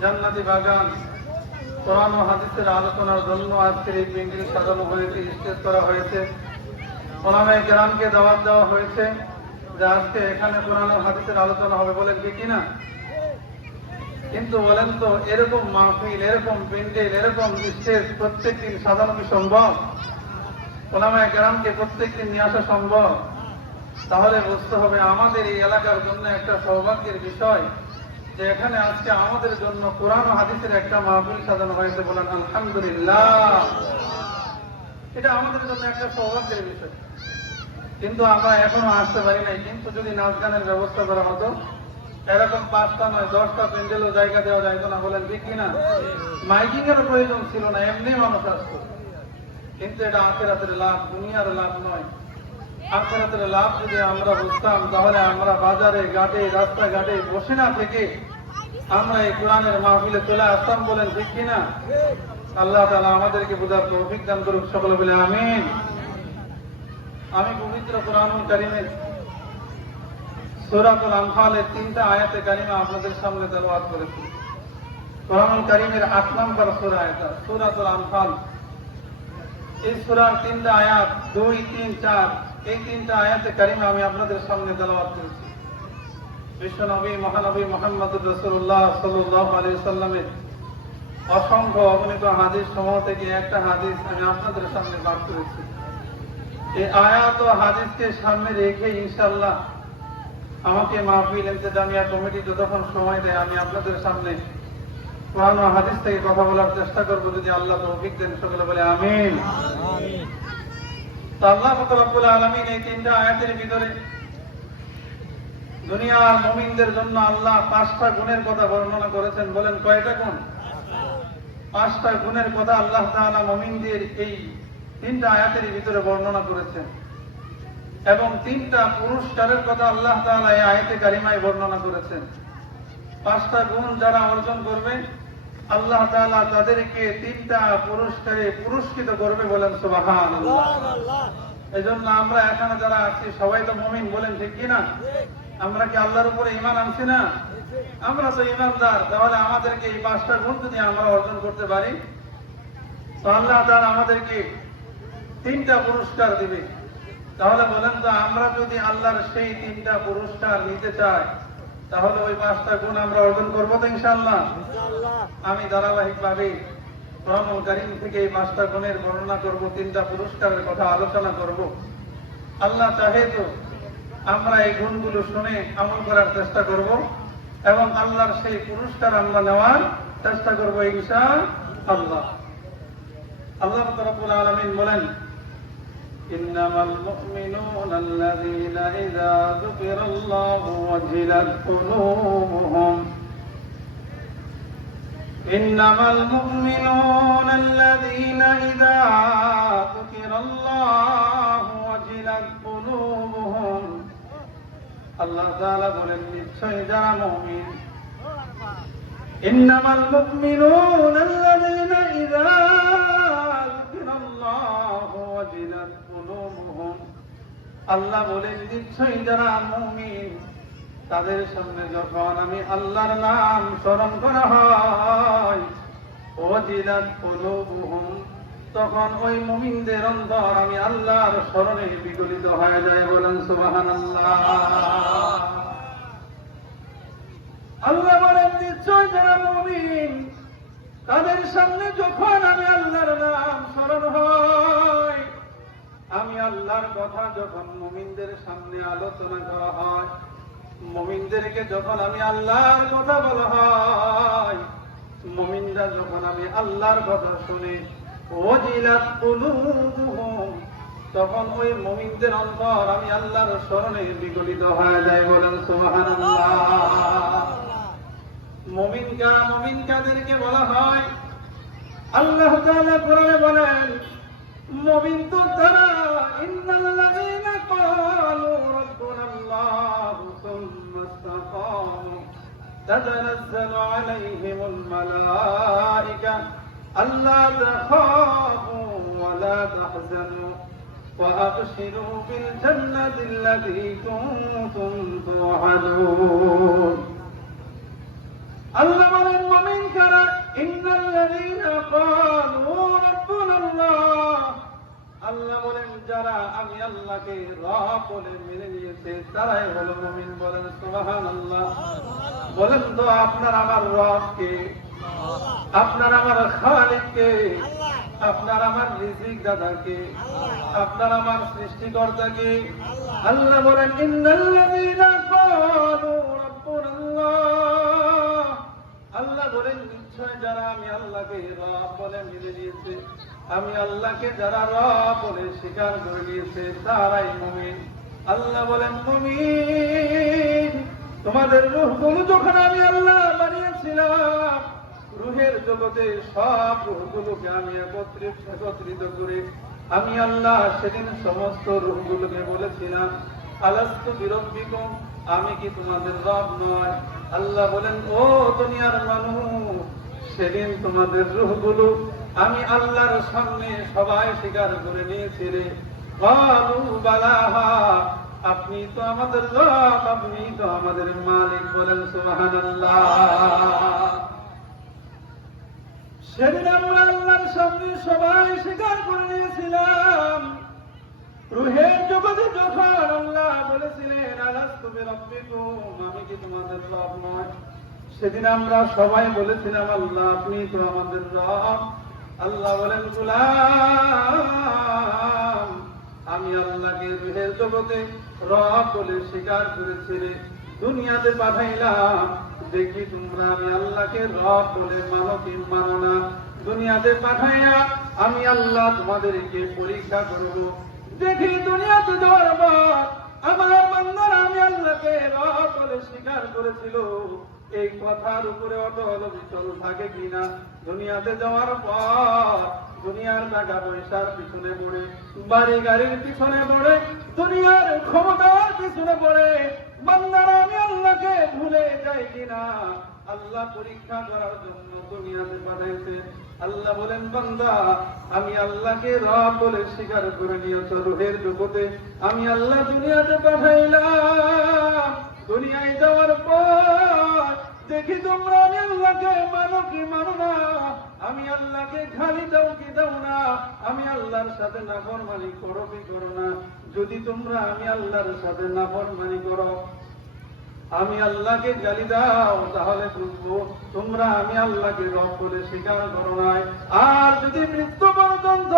জান্নাতি বাগান, কোরআন ও হাদিসের আলোচনার জন্য আজকের এই প্যান্ডেল সাজানো হয়েছে, স্টেজ করা হয়েছে। ওলামায়ে কেরামকে দাওয়াত দেওয়া হয়েছে যে আজকে এখানে কোরআন ও হাদিসের আলোচনা হবে, বলেন কি কিনা? কিন্তু বলেন তো, এরকম মাহফিল, এরকম প্যান্ডেল, এরকম স্টেজ প্রত্যেকদিন সাজানো কি সম্ভব? ওলামায়ে কেরামকে প্রত্যেকদিন নিয়ে আসা সম্ভব? তাহলে বুঝতে হবে আমাদের এই এলাকার জন্য একটা সৌভাগ্যের বিষয় যে এখানে আজকে আমাদের জন্য কোরআন ও হাদিসের একটা মাহফিল সাজানো হয়েছে। বলেন আলহামদুলিল্লাহ। এটা আমাদের জন্য একটা সৌভাগ্যের বিষয়, কিন্তু আমরা এখনো আসতে পারি নাই। কিন্তু যদি নাচ গানের ব্যবস্থা করা হতো, এরকম 5টা নয় 10টা প্যান্ডেলও জায়গা দেওয়া যাইত না, বলেন ঠিক কিনা? মাইকিং এর প্রয়োজন ছিল না, এমনি মানুষ আসতো। কিন্তু এটা আখিরাতের লাভ, দুনিয়ার লাভ নয়। আখিরাতের লাভ যদি আমরা বুঝতাম, তাহলে আমরা বাজারে ঘাটে রাস্তাঘাটে বসে না থেকে আমরা এই কোরআনের মাহফিলে চলে আসতাম, বলেন ঠিক কিনা? আল্লাহ তাআলা আমাদেরকে বুঝার তৌফিক দান করুক, সকলে বলে আমিন। আমি পবিত্র কোরআনুল কারীমের সূরাতুল আনফালের 3টা আয়াতে কারিমা আপনাদের সামনে তেলাওয়াত করেছি। কোরআনুল কারীমের 8 নম্বর সূরা এটা, সূরাতুল আনফাল। এই সূরার 3টা আয়াত 2, 3, 4, এই 3টা আয়াতে কারিমা আমি আপনাদের সামনে তেলাওয়াত করেছি। বিশ্বনবী মহানবী মুহাম্মদুর রাসূলুল্লাহ সাল্লাল্লাহু আলাইহি ওয়াসাল্লামের অসংখ্য অগণিত হাদিস সমূহ থেকে একটা হাদিস আমি আপনাদের সামনে পাঠ করেছি। এই আয়াত ও হাদিসকে সামনে রেখে ইনশাআল্লাহ আমাকে মাহফিল ইন্তেজামিয়া কমিটি যতক্ষণ সময় দেয় আমি আপনাদের সামনে কোরআন ও হাদিস থেকে কথা বলার চেষ্টা করব, যদি আল্লাহ তৌফিক দেন। সকলে বলে আমিন। তো আল্লাহ রাব্বুল আলামিন এই 3টা আয়াতের ভিতরে দুনিয়ার মুমিনদের জন্য আল্লাহ 5টা গুণের কথা বর্ণনা করেছেন। বলেন কয়টা গুণ? 5টা গুণের কথা আল্লাহ তাআলা মুমিনদের এই 3টা আয়াতের ভিতরে বর্ণনা করেছেন, এবং 3টা পুরস্কারের কথা আল্লাহ তাআলা এই আয়াতে কারিমায় বর্ণনা করেছেন। 5টা গুণ যারা অর্জন করবে আল্লাহ তাআলা তাদেরকে 3টা পুরস্কারে পুরস্কৃত করবে, বলেন সুবহানাল্লাহ। এজন্য আমরা এখানে যারা আছি সবাই তো মুমিন, বলেন ঠিক কিনা? আমরা কি আল্লাহর উপরে ঈমান আনছি না? আমরা তো ঈমানদার। তাহলে আমাদেরকে এই 5টা গুণ যদি আমরা অর্জন করতে পারি, তো আল্লাহ তাআলা আমাদেরকে 3টা পুরস্কার দিবে। তাহলে বলেন তো, আমরা যদি আল্লাহর সেই 3টা পুরস্কার নিতে চাই, তাহলে ওই 5টা গুণ আমরা অর্জন করবো তো ইনশাআল্লাহ? আমি ধারাবাহিকভাবে কোরআনুল কারীম থেকে এই 5টা গুণের বর্ণনা করব, 3টা পুরস্কারের কথা আলোচনা করব। আল্লাহ চাহে তো আমরা এই গুণগুলো শুনে আমল করার চেষ্টা করব, এবং আল্লাহর সেই পুরস্কার আমরা নেওয়ার চেষ্টা করব ইনশাআল্লাহ। আল্লাহ রাব্বুল আলামিন বলেন, ইন্নামাল মুমিনুনা আল্লাযীনা ইযা যুকিরাল্লাহু ওয়াজিলাত কুলুবুহুম। ইন্নামাল মুমিনুনা আল্লাযীনা ইযা যুকিরাল্লাহু ওয়াজিলাত কুলুবুহুম। আল্লাহ তাআলা বলেন, নিশ্চয় যারা মুমিন, ইন্নামাল মুমিনুনা আল্লাযীনা ইযা যুকিরাল্লাহু ওয়াজিলাত কুলুবুহুম। আল্লাহ বলেন, নিশ্চয়ই যারা মুমিন, তাদের সামনে যখন আমি আল্লাহর নাম স্মরণ করা হয়, ওয়াজিলাত কুলুবুহুম, তখন ওই মুমিনদের অন্তর আমি আল্লাহর স্মরণে বিগলিত হয়ে যায়। বলেন সুবহানাল্লাহ। আল্লাহ বলেন, নিশ্চয় যারা মুমিন, তাদের সামনে যখন আমি আল্লাহর নাম স্মরণ হয়, আমি আল্লাহর কথা যখন মুমিনদের সামনে আলোচনা করা হয়, মুমিনদেরকে যখন আমি আল্লাহর কথা বলা হয়, মুমিনরা যখন আমি আল্লাহর কথা শুনে ওয়াজিলাত কুলুবুহুম, তখন ওই মুমিনদের অন্তর আমি আল্লাহর স্মরণে বিগলিত হয়ে যায়। বলেন সুবহানাল্লাহ। মুমিন কারা? মুমিন কাদেরকে বলা হয়? আল্লাহ তাআলা কোরআনে বলেন, মুমিন তো তারা, ইন্নাল্লাযীনা ক্বালু রাব্বুনাল্লাহু সুম্মা ইসতাকামু তাতানাজ্জালু আলাইহিমুল মালায়েকা আল্লা তাখাফু ওয়া লা তাহজানু ওয়া আবশিরু বিল জান্নাতিল্লাতী কুনতুম তুআদুন। আল্লাহ বলেন, মুমিন আল্লাহ বলেন যারা আমি আল্লাহকে রব বলে মেনে নিয়েছে তারাই হলো মুমিন। বলেন সুবহানাল্লাহ। বলেন তো আপনার আমার রব কে? আপনার আমার খালিক কে? আপনার আমার রিজিক দাতা কে? আপনার আমার সৃষ্টিকর্তা কে? আল্লাহ বলেন ইন্নাল্লাযীনা ক্বালু রাব্বুনাল্লাহ। আল্লাহ বলেন নিশ্চয় যারা আমি আল্লাহকে রব বলে মেনে নিয়েছে, আমি আল্লাহকে যারা রব বলে স্বীকার করে নিয়েছে তারাই মুমিন। আল্লাহ বলেন মুমিন তোমাদের রূহগুলো যখন আমি আল্লাহ বানিয়েছিলাম, রূহের জগতে সব রূহগুলোকে আমি একত্রিত করে আমি আল্লাহ সেদিন সমস্ত রূহগুলোকে বলেছিলাম আলাস্তু বিরব্বিকুম, আমি কি তোমাদের রব নয়? আল্লাহ বলেন ও দুনিয়ার মানুষ, সেদিন তোমাদের রূহগুলো আমি আল্লাহর সামনে সবাই স্বীকার করে নিয়েছিলে। ক্বালু বালাহা, আপনি তো আমাদের রব, আপনি তো আমাদের মালিক। বলেন সুবহানাল্লাহ। সেদিন আমরা আল্লাহর সামনে সবাই স্বীকার করে নিয়েছিলাম। রূহের জগতে যখন আল্লাহ বলেছিলেন আলাস্তু বিরাব্বিকুম, আমি কি তোমাদের রব নয়? সেদিন আমরা সবাই বলেছিলাম আল্লাহ আপনি তো আমাদের রব। আল্লাহ বলেন গোলাম, আমি আল্লাহকে রূহের জগতে রব বলে স্বীকার করেছিলে, দুনিয়াতে পাঠাইলাম দেখি তোমরা আমি আল্লাহকে রব বলে মানো কি মানো না। দুনিয়াতে পাঠাইয়া আমি আল্লাহ তোমাদেরকে পরীক্ষা করব, দেখি দুনিয়াতে যাওয়ার পর আমার বান্দারা আমি আল্লাহকে রব বলে স্বীকার করেছিল এই কথার উপরে অটল বিচল থাকে কিনা। দুনিয়াতে যাওয়ার পর দুনিয়ার টাকা পয়সার পিছনে পড়ে, বাড়ি গাড়ির পিছনে পড়ে, দুনিয়ার ক্ষমতার পিছনে পড়ে বান্দারা আমি আল্লাহকে ভুলে যায় কিনা আল্লাহ পরীক্ষা করার জন্য দুনিয়াতে পাঠাইছে। আল্লাহ বলেন বান্দা আমি আল্লাহকে রব বলে স্বীকার করে নিয়েছ রূহের জগতে, আমি আল্লাহ দুনিয়াতে পাঠাইলাম। দুনিয়ায় যাওয়ার পর দেখি তোমরা আমি আল্লাহকে মানো কি মানো না, আমি আল্লাহকে গালি দাও কি দাও না, আমি আল্লাহর সাথে নাফরমানি করো কি করো না। যদি তোমরা আমি আল্লাহর সাথে নাফরমানি করো, আমি আল্লাহকে গালি দাও, তাহলে বুঝবো তোমরা আমি আল্লাহকে রব বলে স্বীকার করো নাই। আর যদি মৃত্যু পর্যন্ত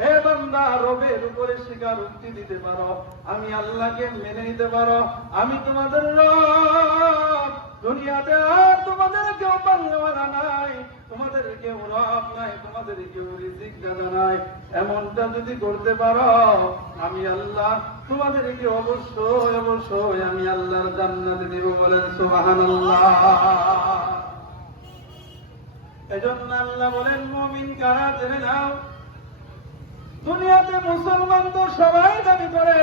হে বান্দা রবের উপরে স্বীকারোক্তি দিতে পারো, আমি আল্লাহকে মেনে নিতে পারো, আমি তোমাদের রব। দুনিয়াতে আর তোমাদের কেউ পাল্লাওয়ালা নাই, তোমাদের কেউ রব নাই, তোমাদের কেউ রিজিক দাতা নাই। এমনটা যদি করতে পারো আমি আল্লাহ তোমাদেরকে অবশ্যই অবশ্যই আমি আল্লাহর জান্নাতে দেব। বলেন সুবহানাল্লাহ। এজন্য আল্লাহ বলেন মুমিন কারা জেনে নাও। দুনিয়াতে মুসলমান তো সবাই দাবি করে,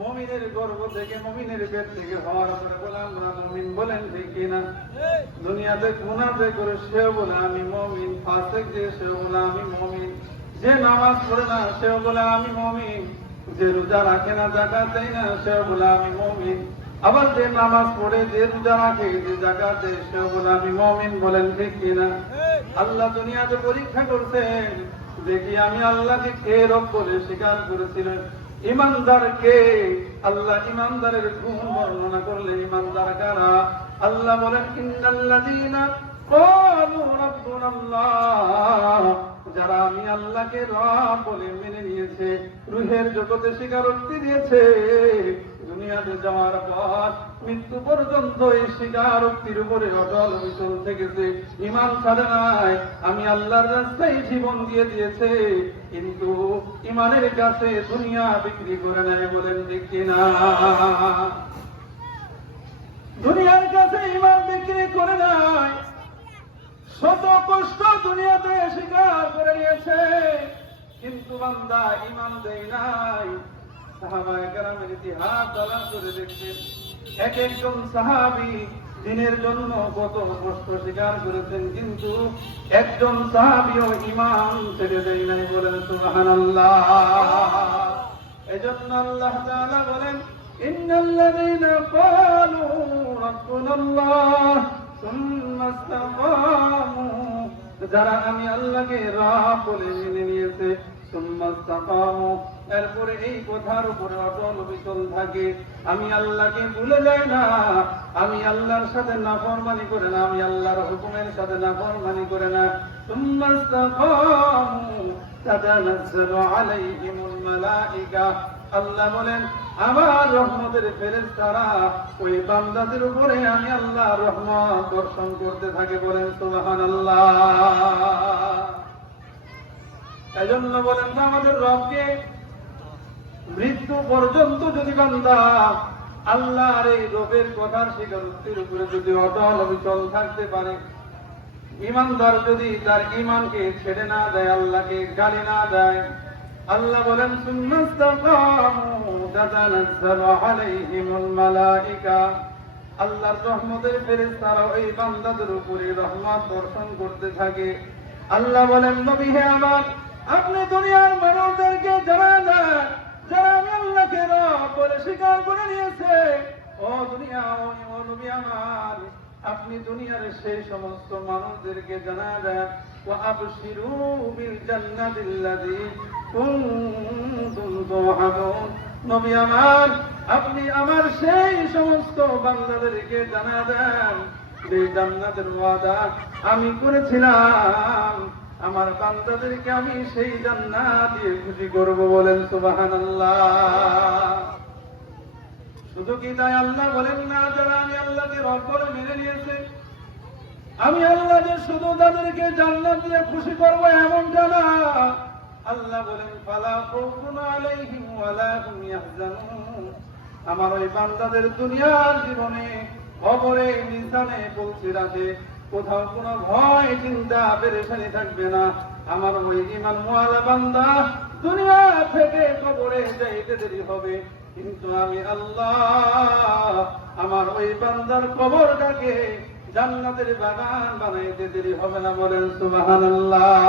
মুমিনের গর্ভ থেকে মুমিনের পেট থেকে হওয়ার পরে বলে আমরা মুমিন। বলেন ঠিক কিনা? দুনিয়াতে গুনাহ করে সেও বলে আমি মুমিন, ফাসিক যে সেও বলে আমি মুমিন, যে নামাজ পড়ে না সেও বলে আমি মুমিন, যে রোজা রাখে না যাকাত দেয় না সেও বলে আমি মুমিন, আবার যে নামাজ পড়ে যে রোজা রাখে যে যাকাত দেয় সেও বলে আমি মুমিন। বলেন ঠিক কিনা? আল্লাহ দুনিয়াতে পরীক্ষা করছেন দেখি আমি আল্লাহকে কে রব বলে স্বীকার করেছিলেন। ইমানদার কে? আল্লাহ ইমানদারের গুণ বর্ণনা করলে ইমানদার কারা? আল্লাহ বলেন ইন্নাল্লাযীনা ক্বালু রাব্বুনাল্লাহ, যারা আমি আল্লাহকে রব বলে মেনে নিয়েছে, রূহের জগতে স্বীকারোক্তি দিয়েছে, দুনিয়াতে যাওয়ার পর মৃত্যু পর্যন্ত এই স্বীকারোক্তির উপরে অটল বিচল থেকেছে, ঈমান ছাড়ে নাই, আমি আল্লাহর রাস্তায় জীবন দিয়ে দিয়েছে, কিন্তু ঈমানের কাছে দুনিয়া বিক্রি করে নেয়। বলেন ঠিক কিনা? দুনিয়ার কাছে ঈমান বিক্রি করে নাই, শত কষ্ট দুনিয়াতে স্বীকার করে নিয়েছে, কিন্তু বান্দা ঈমান দেয় নাই। সাহাবায়ে কেরামের ইতিহাস জানা করে দেখছেন, এক একজন সাহাবী দিনের জন্য কত কষ্ট স্বীকার করেছেন, কিন্তু একজন সাহাবীও ঈমান ছেড়ে দেয় নাই। বলেন সুবহানাল্লাহ। এজন্য আল্লাহ তাআলা বলেন ইন্নাল্লাযীনা ক্বালু রাব্বুনাল্লাহ সুম্মা ইসতাকামু, যারা আমি আল্লাহকে রব বলে মেনে নিয়েছে, সুম্মা ইসতাকামু, এরপরে এই কথার উপরে অটল অবিচল থাকে, আমি আল্লাহকে ভুলে যাই না, আমি আল্লাহর সাথে নাফরমানি করে না, আমি আল্লাহর হুকুমের সাথে নাফরমানি করে না। সুম্মা ইসতাকামু তাতানাজ্জালু আলাইহিমুল মালাইকা, আল্লাহ বলেন আমার রহমতের ফেরেশতারা ওই বান্দাদের উপরে আমি আল্লাহ রহমত বর্ষণ করতে থাকে। বলেন সুবহানাল্লাহ। এজন্য বলেন না আমাদের রবকে মৃত্যু পর্যন্ত যদি বান্দা আল্লাহর এই রবের কথার স্বীকারোক্তির উপরে যদি অটল অবিচল থাকতে পারে, ঈমানদার যদি তার ঈমানকে ছেড়ে না দেয়, আল্লাহকে গালি না দেয়, আল্লাহ বলেন সুম্মা ইসতাকামু তাতানাজ্জালু আলাইহিমুল মালাইকা, আল্লাহর রহমতের ফেরেশতারা ওই বান্দাদের উপরে রহমত বর্ষণ করতে থাকে। আল্লাহ বলেন নবী হে আমার, আপনি দুনিয়ার মানুষদেরকে জানা দেন যারা আমি আল্লাহকে রব বলে স্বীকার করে নিয়েছে। ও দুনিয়া, ও নবী আমার, আপনি দুনিয়ার সেই সমস্ত মানুষদেরকে জানা দেন ওয়া আবশিরু বিল জান্নাতিল্লাযী কুনতুম তুআদুন। নবী আমার, আপনি আমার সেই সমস্ত বান্দাদেরকে জানা দেন যে জান্নাতের ওয়াদা আমি করেছিলাম, আমার বান্দাদেরকে আমি সেই জান্নাত দিয়ে খুশি করব। বলেন সুবহানাল্লাহ। শুধু কি তাই? আল্লাহ বলেন না যারা আমি আল্লাহকে রব বলে মেনে নিয়েছে, আমি আল্লাহ যে শুধু তাদেরকে জান্নাত দিয়ে খুশি করব এমনটা না। আল্লাহ বলেন ফালা খাউফুন আলাইহিম ওয়ালা হুম ইয়াহজানুন, আমার ওই বান্দাদের দুনিয়ার জীবনে, কবরে, মিজানে, পুলসিরাতে কোথাও কোনো ভয়, চিন্তা, পেরেশানি থাকবে না। আমার ওই ঈমান ওয়ালা বান্দা দুনিয়া থেকে কবরে যাইতে দেরি হবে, কিন্তু আমি আল্লাহ আমার ওই বান্দার কবরটাকে জান্নাতের বাগান বানাইতে দেরি হবে না। বলেন সুবহানাল্লাহ।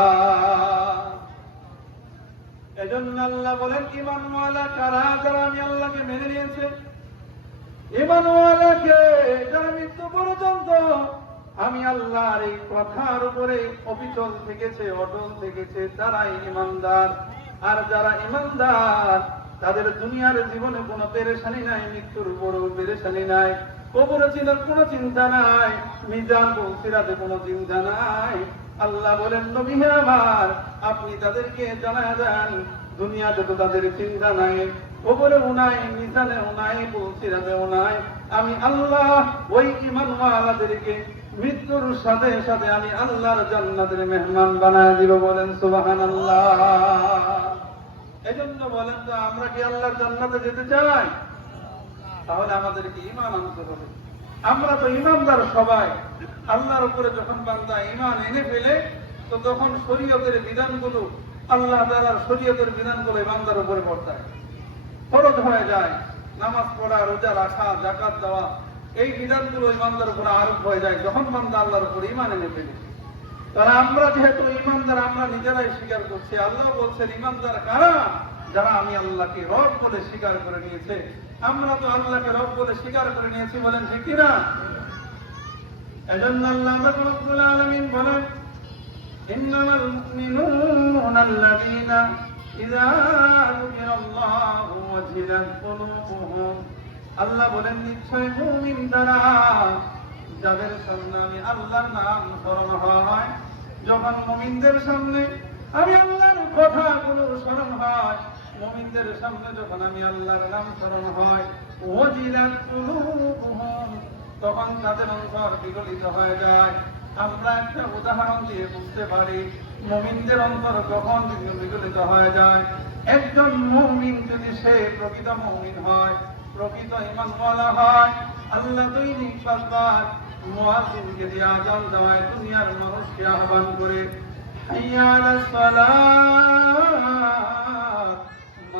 এজন্য আল্লাহ বলেন ঈমানওয়ালা কারা? যারা আমি আল্লাহকে মেনে নিয়েছে, ঈমানওয়ালাকে যারা মৃত্যু পর্যন্ত আমি আল্লাহর এই কথার উপরে অবিচল থেকেছে, অটল থেকেছে, তারাই ঈমানদার। আর যারা ঈমানদার তাদের দুনিয়ার জীবনে কোনো পেরেশানি নাই, মৃত্যুর উপরও পেরেশানি নাই, কবরে চিন্তার কোনো চিন্তা নাই, মিজান পুলসিরাতে কোনো চিন্তা নাই। আল্লাহ বলেন নবী হে আমার, আপনি তাদেরকে জানায়া দেন দুনিয়াতে তো তাদের চিন্তা নাই, কবরেও নাই, মিজানেও নাই, পুলসিরাতেও নাই। আমি আল্লাহ ওই ঈমানওয়ালাদেরকে মৃত্যুর সাথে সাথে আমি আল্লাহর জান্নাতের মেহমান বানায় দিব। বলেন সুবহানাল্লাহ। এজন্য বলেন তো আমরা কি আল্লাহর জান্নাতে যেতে চাই? তাহলে আমাদেরকে ঈমান আনতে হবে। আমরা তো ঈমানদার সবাই। আল্লাহর উপরে যখন বান্দা ঈমান এনে ফেলে, তো তখন শরীয়তের বিধানগুলো, আল্লাহ তাআলার শরীয়তের বিধানগুলো বান্দার উপরে বর্তায়, ফরজ হয়ে যায়। নামাজ পড়া, রোজা রাখা, যাকাত দেওয়া, এই বিধানগুলো বান্দার উপরে আরোপ হয়ে যায় যখন বান্দা আল্লাহর উপরে ঈমান এনে ফেলে। তারা আমরা যেহেতু ঈমানদার, আমরা নিজেরাই স্বীকার করছি। আল্লাহ বলছেন ঈমানদার কারা? যারা আমি আল্লাহকে রব বলে স্বীকার করে নিয়েছে। আমরা তো আল্লাহকে রব বলে স্বীকার করে নিয়েছি, বলেন ঠিক কিনা? এজন্য আল্লাহ রাব্বুল আলামিন বলেন ইন্নামাল মুমিনুনা আল্লাযীনা ইযা যুকিরাল্লাহু ওয়াজিলাত কুলুবুহুম। আল্লাহ বলেন নিশ্চয় মুমিন তারা যাদের সামনে আমি আল্লাহর নাম স্মরণ হয়। যখন মুমিনদের সামনে আমি আল্লাহর কথাগুলো স্মরণ হয়, মুমিনদের সামনে যখন আমি আল্লাহর নাম স্মরণ হয়, ওয়াজিলাত কুলুবুহুম, তখন তাদের অন্তর বিগলিত হয়ে যায়। আমরা একটা উদাহরণ দিয়ে বুঝতে পারি মুমিনদের অন্তর কখন বিগলিত হয়ে যায়। একজন মুমিন যদি সে প্রকৃত মুমিন হয়, প্রকৃত ঈমানওয়ালা হয়, আল্লাহ দৈনিক 5 বার মুয়াজ্জিনকে দিয়ে আযান দেওয়ায়, দুনিয়ার মানুষকে আহ্বান করে হাইয়া আলাস সালাত।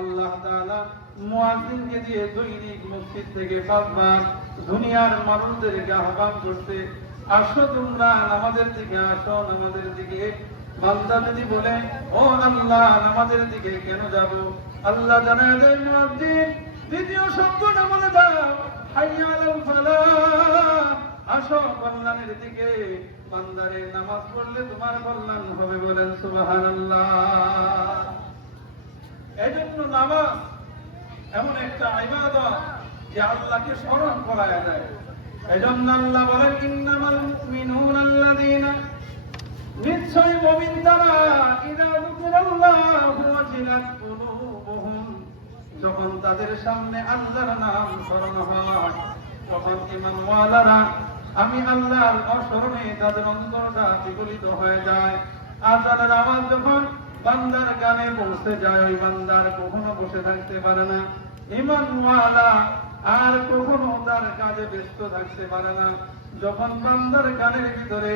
আল্লাহ তাআলা মুয়াজ্জিনকে দিয়ে দৈনিক মসজিদ থেকে 5 বার দুনিয়ার মানুষদেরকে আহ্বান করতে, আসো তোমরা নামাজের দিকে, আসো নামাজের দিকে। বান্দা যদি বলে ও আল্লাহ নামাজের দিকে কেন যাব, আল্লাহ জানায় দেয় মুয়াজ্জিন দ্বিতীয় শব্দটা বলে দাও, হাইয়া আলাল ফালাহ, আসো কল্যাণের দিকে। বান্দারে নামাজ পড়লে তোমার কল্যাণ হবে। বলেন সুবহানাল্লাহ। এজন্য নামাজ এমন একটা ইবাদত যে আল্লাহকে স্মরণ করায় দেয়। এজন্য আল্লাহ বলেন, ইন্নামাল মুমিনুনা আল্লাযীনা, নিশ্চয় মুমিন তারা, ইযা যুকিরাল্লাহু ওয়াজিলাত কুলুবুহুম, যখন তাদের সামনে আল্লাহর নাম স্মরণ হয়, তখন ঈমানওয়ালারা আমি আল্লাহর অস্মরণে তাদের অন্তরটা বিগলিত হয়ে যায়। আজানের আওয়াজ যখন বান্দার কানে পৌঁছে যায়, ওই বান্দার কখনো বসে থাকতে পারে না। ঈমানওয়ালা আর কখনো তার কাজে ব্যস্ত থাকতে পারে না। যখন বান্দার কানের ভিতরে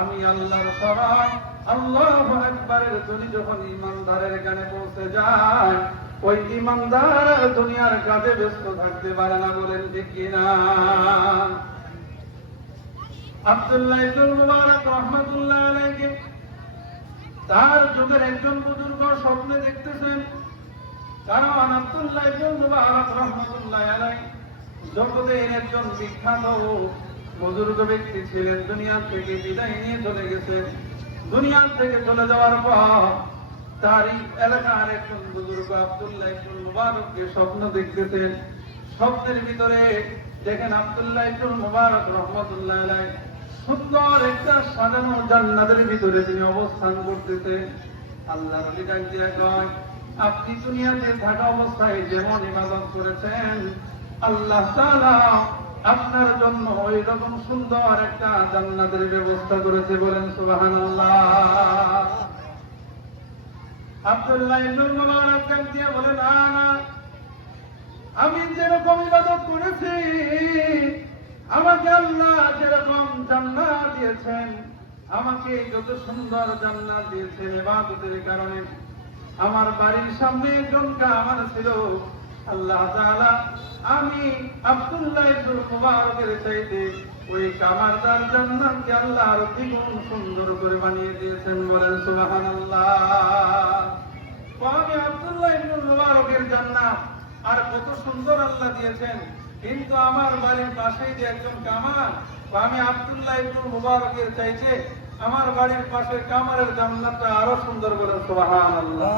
আমি আল্লাহর স্মরণ, আল্লাহু আকবারের ধ্বনি যখন ঈমানদারের কানে পৌঁছে যায়, ওই ঈমানদার দুনিয়ার কাজে ব্যস্ত থাকতে পারে না। বলেন ঠিক কিনা? আব্দুল্লাহ ইবনে মুবারক রাহমাতুল্লাহ আলাইহি তার যুগের একজন বুজুর্গ স্বপ্নে দেখতেছেন। কারণ আব্দুল্লাহ ইবনে মুবারক রাহমাতুল্লাহ আলাইহি জগতের একজন বিখ্যাত বুজুর্গ ব্যক্তি ছিলেন। দুনিয়া থেকে বিদায় নিয়ে চলে গেছেন। দুনিয়া থেকে চলে যাওয়ার পর তারই এলাকার একজন বুজুর্গ আব্দুল্লাহ ইবনে মুবারককে স্বপ্ন দেখতেছেন। স্বপ্নের ভিতরে দেখেন আব্দুল্লাহ ইবনে মুবারক রাহমাতুল্লাহ আলাইহি সুন্দর একটা সাজানো জান্নাতের ভিতরে তিনি অবস্থান করতেছেন। আল্লাহর ওলি ডাক দিয়ে কয়, আপনি দুনিয়াতে থাকা অবস্থায় যেমন ইবাদত করেছেন, আল্লাহ তাআলা আপনার জন্য ওই রকম সুন্দর একটা জান্নাতের ব্যবস্থা করেছে। বলেন সুবহানাল্লাহ। আব্দুল্লাহ ইবনে মুবারক ডাক দিয়ে বলেন, না, আমি যেরকম ইবাদত করেছি, আমাকে আল্লাহ যেরকম জান্নাত দিয়েছেন, আমাকে যত সুন্দর জান্নাত দিয়েছেন ইবাদতের কারণে, আমার বাড়ির সামনে একজন কামার ছিল। আল্লাহ তাআলা আমি আব্দুল্লাহ ইবনে মুবারকের চাইতে ওই কামারদার জান্নাতকে আল্লাহ আরো দ্বিগুণ সুন্দর করে বানিয়ে দিয়েছেন। বলেন সুবহানাল্লাহ। আমি আব্দুল্লাহ ইবনে মুবারকের জান্নাত আর কত সুন্দর আল্লাহ দিয়েছেন, কিন্তু আমার বাড়ির পাশেই যে একজন কামার, আমি আব্দুল্লাহ ইবনে মুবারকের চাইতে আমার বাড়ির পাশের কামারের জান্নাতটা আরো সুন্দর। বলেন সুবহানাল্লাহ।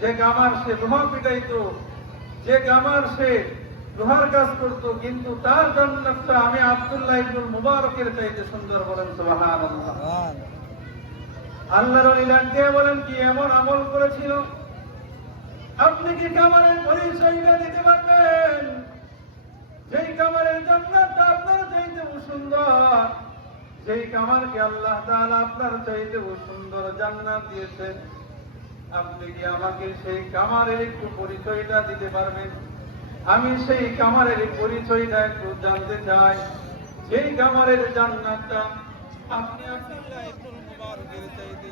যে কামার সে লোহা পিটাইতো, যে কামার সে লোহার কাজ করতো, কিন্তু তার জান্নাতটা আমি আব্দুল্লাহ ইবনে মুবারকের চাইতে সুন্দর। বলেন সুবহানাল্লাহ। আল্লাহর ওলি ডাক দিয়ে বলেন, কি এমন আমল করেছিল? আপনি কি কামারের পরিচয়টা দিতে পারবেন? যেই কামারের জান্নাতটা আপনার চাইতে সুন্দর, যেই কামারকে আল্লাহ তাআলা আপনার চাইতে সুন্দর জান্নাত দিয়েছেন, আপনি কি আমাকে সেই কামারের একটু পরিচয়টা দিতে পারবেন? আমি সেই কামারের পরিচয়টা একটু জানতে চাই। যেই কামারের জান্নাতটা আপনি আব্দুল্লাহ ইবনে মুবারকের চাইতে